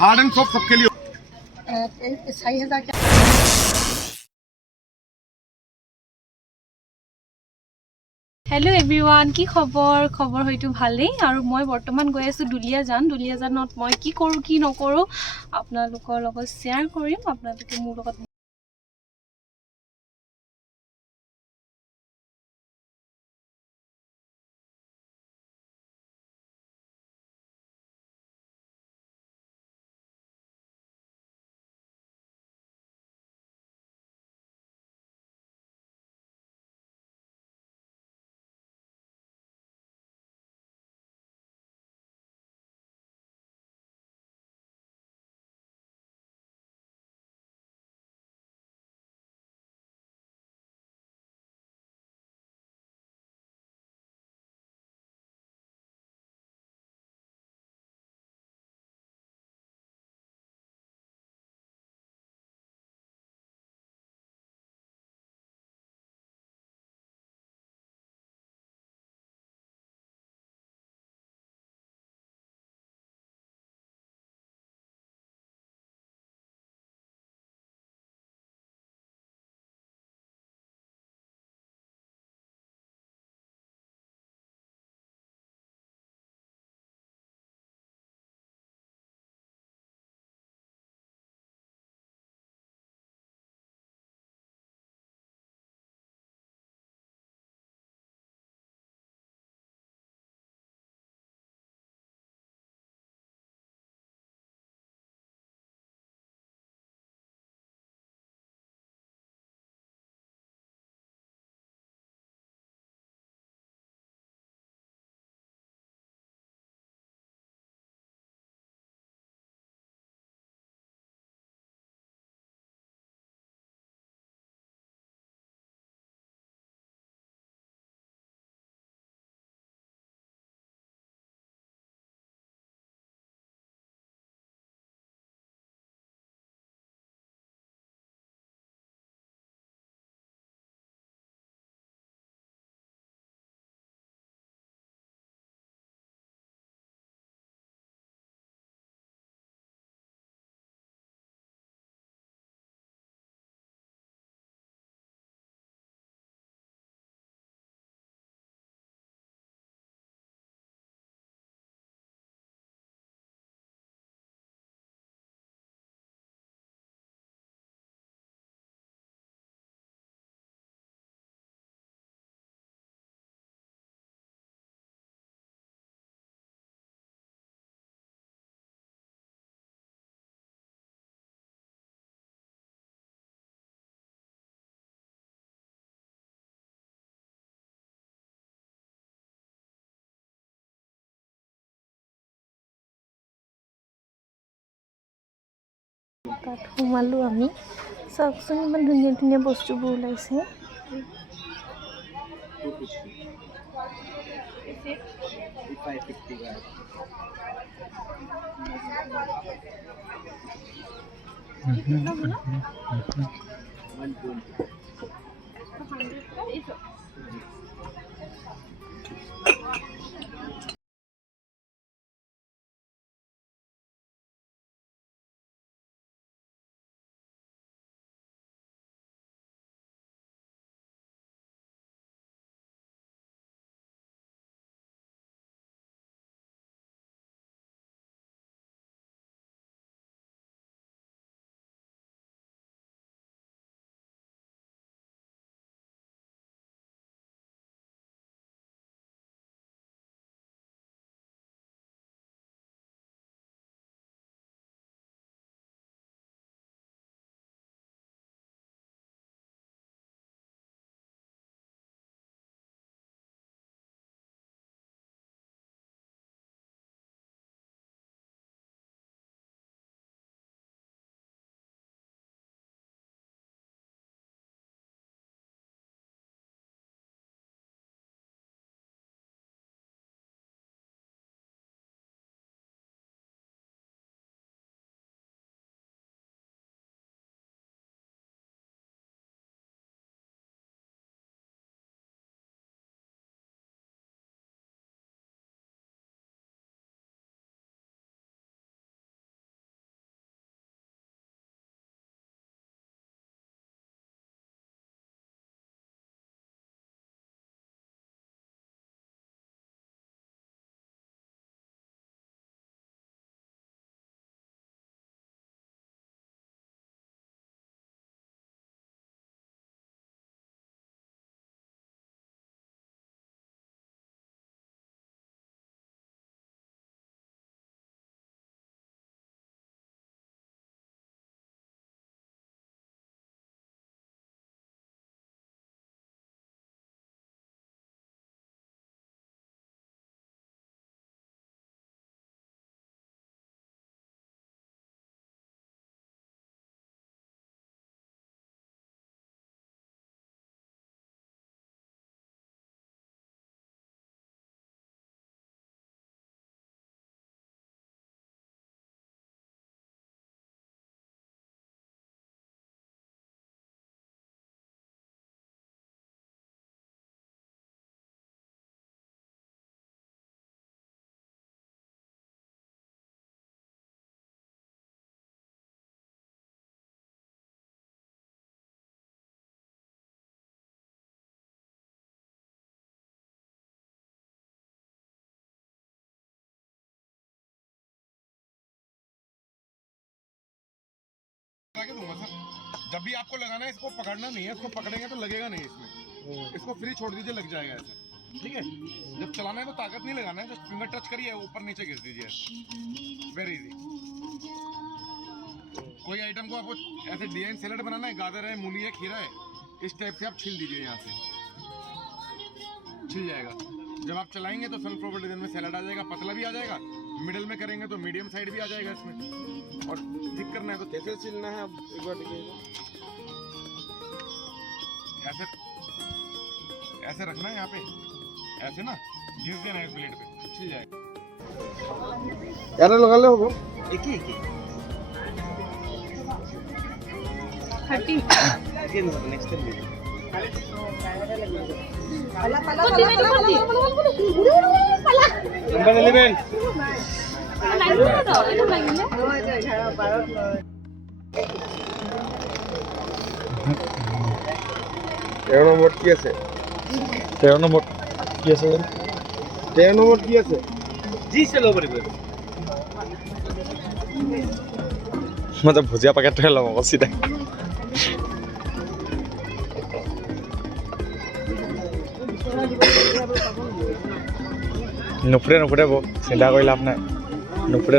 Hard and soft सबके लिए। 4,000 क्या? হেল্ল' এভৰিৱান, কি খবৰ? খবৰ হয়তো ভালেই। আৰু মই বৰ্তমান গৈ আছোঁ দুলীয়াজানত মই কি কৰোঁ কি নকৰোঁ আপোনালোকৰ লগত শ্বেয়াৰ কৰিম। আপোনালোকে মোৰ লগত তাত সোমালোঁ আমি। চাওকচোন ইমান ধুনীয়া ধুনীয়া বস্তুবোৰ ওলাইছে। के दूंगा सर। जब भी आपको लगाना है इसको पकड़ना नहीं है, इसको पकड़ेंगे तो लगेगा नहीं इसमें, इसको फ्री छोड़ दीजिए, लग जाएगा ऐसे, ठीक है। जब चलाना है तो ताकत नहीं लगाना है, जस्ट फिंगर टच करिए, ऊपर नीचे घिस दीजिए, वेरी इजी। कोई आइटम को आपको ऐसे डिजाइन सैलेड बनाना है, गाजर है, मूली है, खीरा है, इस टाइप से आप छील दीजिए, यहाँ से छिल जाएगा। जब आप चलाएंगे तो सनफ्लावर डिजाइन में सैलेड आ जाएगा, पतला भी आ जाएगा, मिडिल में करेंगे तो मीडियम साइड भी आ जाएगा इसमें। और थिक करना है तो कैसे छिलना है, अब एक बार देखिए, ऐसे ऐसे रखना है यहाँ पे, ऐसे ना घिस देना है इस प्लेट पे, छिल जाएगा। यार लगा ले हो एक ही 30 नेक्स्ट टाइम Pala. नंबर 11 13 নম্বর কি আছে 13 নম্বর কি আছে 13 নম্বর কি আছে জি চলো পারিব মতে ভুজিয়া পেকেট হেলাম অবশ্যই নুফুৰে বৌ চিন্তা কৰি লাভ নাই নুফুৰে